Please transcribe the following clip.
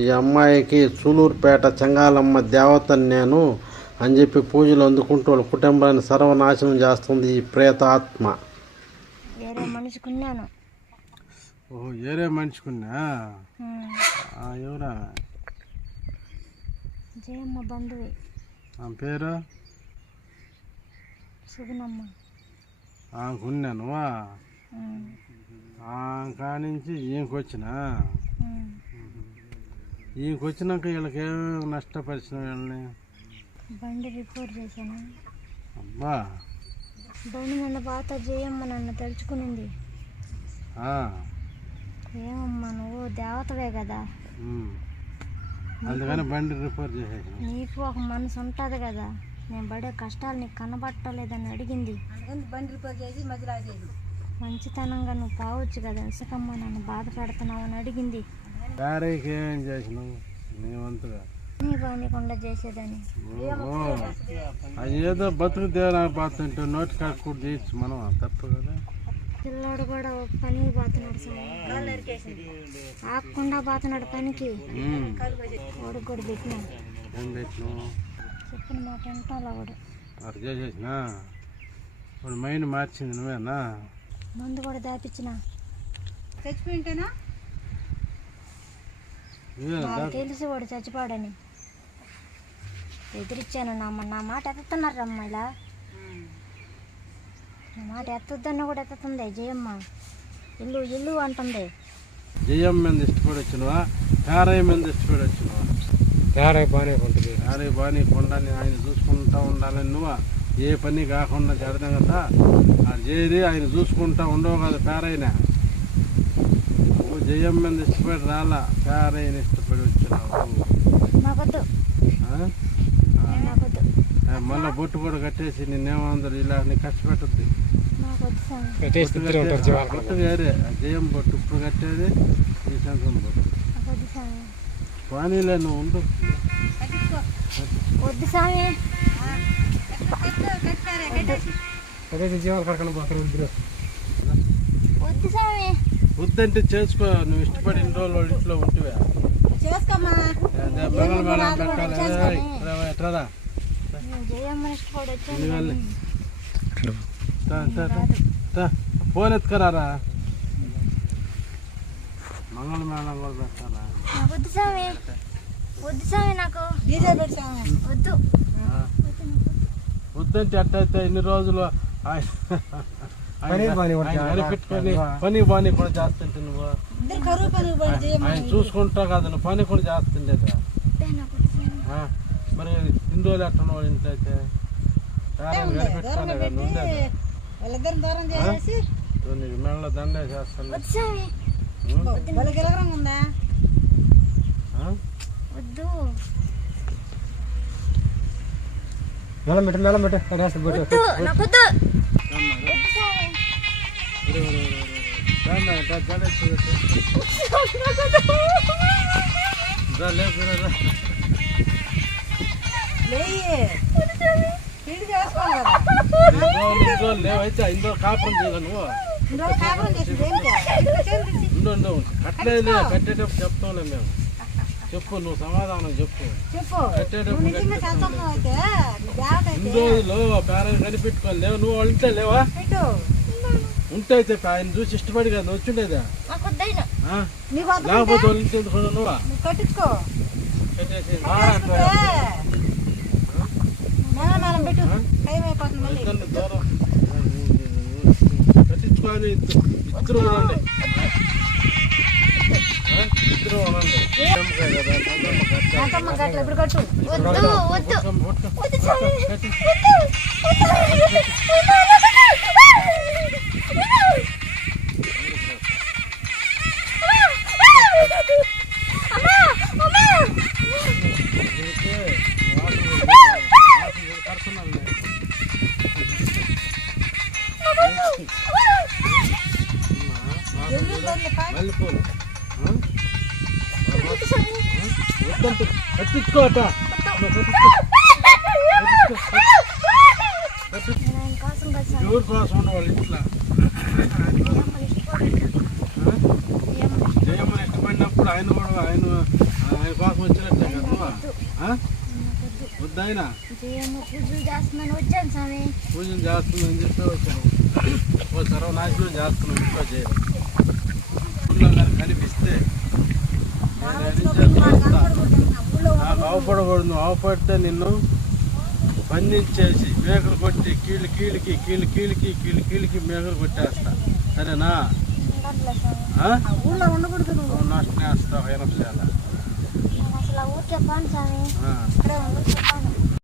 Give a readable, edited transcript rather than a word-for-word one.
ఈ అమ్మాయికి సూలూరుపేట చెంగాలమ్మ దేవతని నేను అని చెప్పి పూజలు అందుకుంటూ వాళ్ళ కుటుంబాన్ని సర్వనాశనం చేస్తుంది ఈ ప్రేతాత్మ. వేరే మనిషికున్నాను. ఓహో, వేరే మనిషికున్నా? ఎవరా? జయమ్మ బంధువే. ఆ పేరు సుగుణమ్మ. ఆకున్నాను కానించి ఈయనకొచ్చినా. ఈయనకొచ్చినాక వీళ్ళకి ఏమేమి నష్టపరిచిన వీళ్ళని? బండి రిపేర్ చేశాను. అబ్బా, బండి నన్ను పాత జయమ్మ నన్ను తలుచుకునింది. ఏమమ్మా నువ్వు దేవతవే కదా, అందుకని బండి రిపేర్ చేసేసాను. నీకు ఒక మనసు ఉంటుంది కదా, నేను పడే కష్టాలు నీకు కనబట్టలేదని అడిగింది. బండి రిపేర్ చేసి మధ్యలో మంచితనంగా నువ్వు పోవచ్చు కదా, ఇసుకమ్మ నన్ను బాధ పెడుతున్నావు అని అడిగింది. వేరేకి ఏం చేసినావు నీవంతగా? నీ బానికుండా చేసేదని. అది ఏదో బతుకు దేవడానికి పోతుంటే నోటి కాడ కూడా తీయచ్చు మనం, తప్పు కదా. పిల్లాడు కూడా పనికి పోతున్నాడు సార్, ఆకుండా పోతున్నాడు పనికి. వాడు కూడా పెట్టినా. ఏం పెట్టినావు? చెప్పిన మాట వింటాలా వాడు. అటు చేసేసినా వాడు మైండ్ మార్చింది నువ్వేనా? మందు కూడా దాపించిన. చచ్చిపోయింటేనా తెలిసి వాడు చచ్చిపోడని ఎదిరిచ్చాను. నా మాట ఎత్తుతున్నారు అమ్మ, ఇలా నా మాట ఎత్తొద్దన్న కూడా ఎత్తుతుంది జయమ్మ. ఇల్లు ఇల్లు అంటుంది. జయమ్మ మీద ఇష్టపడి వచ్చినవా? పేరయ్య మీద ఇష్టపడి వచ్చినవా? పేరయ్య బాగానే ఉంటుంది. పేరయ్య బాగానే కొండని ఆయన చూసుకుంటూ ఉండాలని నువ్వా? ఏ పని కాకుండా చేద్దాం కదా, అది చేరి ఆయన చూసుకుంటూ ఉండవు కదా పేరయ్యనే. నువ్వు జయమ్మ మీద ఇష్టపడి రాలా, పేరయ్యని ఇష్టపడి వచ్చినావు. నాకొద్దు. మళ్ళీ బొట్టు కూడా కట్టేసి నిన్నేమందరు ఇలా నీ కష్టపెట్టద్ది. బొట్టు వేరే, జయం బొట్టు ఇప్పుడు కట్టేది ఈ సంసం బొట్టు. పానీలే నువ్వు ఉండు. వద్దు స్వామి. వద్దు స్వామి. వద్దంటే చేసుకో, నువ్వు ఇష్టపడి ఇన్ని రోజులు వాళ్ళ ఇంట్లో ఉంటివే. ఎట్లా ఫోన్ ఎత్తుకరారా, మంగళ మేళం కూడా పెట్టారా? వద్దు స్వామి, వద్దు స్వామి, నాకు వద్దు. వద్దంటే అట్టయితే ఇన్ని రోజులు పెట్టుకొని పని బాని కూడా చేస్తుంటే నువ్వు ఆయన చూసుకుంటా కదా, నువ్వు పని కూడా చేస్తుండేదా? మరి ఇన్ని రోజులు ఎట్టున్నావు ఇంట్లో అయితే? నీకు మెళ్ళ దండే చేస్తాను. లేవైతే ఇందులో కాపురం చేయాలి నువ్వు. కట్టలేదు, కట్టేటప్పుడు చెప్తాంలే మేము. చెప్పు, నువ్వు సమాధానం చెప్పు. కట్టేటప్పుడు ఇన్ని రోజులు పేరెంట్ కనిపెట్టుకోవాలి. లేవు నువ్వు వాళ్ళ ఇంట్లో లేవా? ఉంటే అయితే ఆయన చూసి ఇష్టపడి కదా వచ్చిండేదా? లేకపోతే వాళ్ళ ఇంటి నువ్వా కట్టేసి కట్టించుకొని ఇద్దరు ఉండండి, ఇద్దరు ఉండండి. మల్లెపూలు వద్దంటే కట్టించుకోట. ఎవరి కోసం వాళ్ళ ఇంట్లో జయమ్మని ఇష్టపడినప్పుడు ఆయన కూడా ఆయన ఆయన కోసం వచ్చినట్టే కదా నువ్వు? వద్దాయన పూజలు చేస్తున్నాను వచ్చాను స్వామి. పూజలు చేస్తుందని చెప్పి వచ్చాను. ఓ సర్వనాశనం చేస్తున్నాం ఇంట్లో చేయాలి. ఊళ్ళో కానీ కనిపిస్తే నాకు అవపడకూడదు. నువ్వు అవపడితే నిన్ను బంధించేసి మేకలు కొట్టి కీళ్ళకి మేకలు కొట్టేస్తా. సరేనా? ఊళ్ళో ఉండకూడదు. నువ్వు నష్టం వేస్తావు. అయినప్పుడు అసలు ఊరికే పోను స్వామి. ఇక్కడే ఉండదు.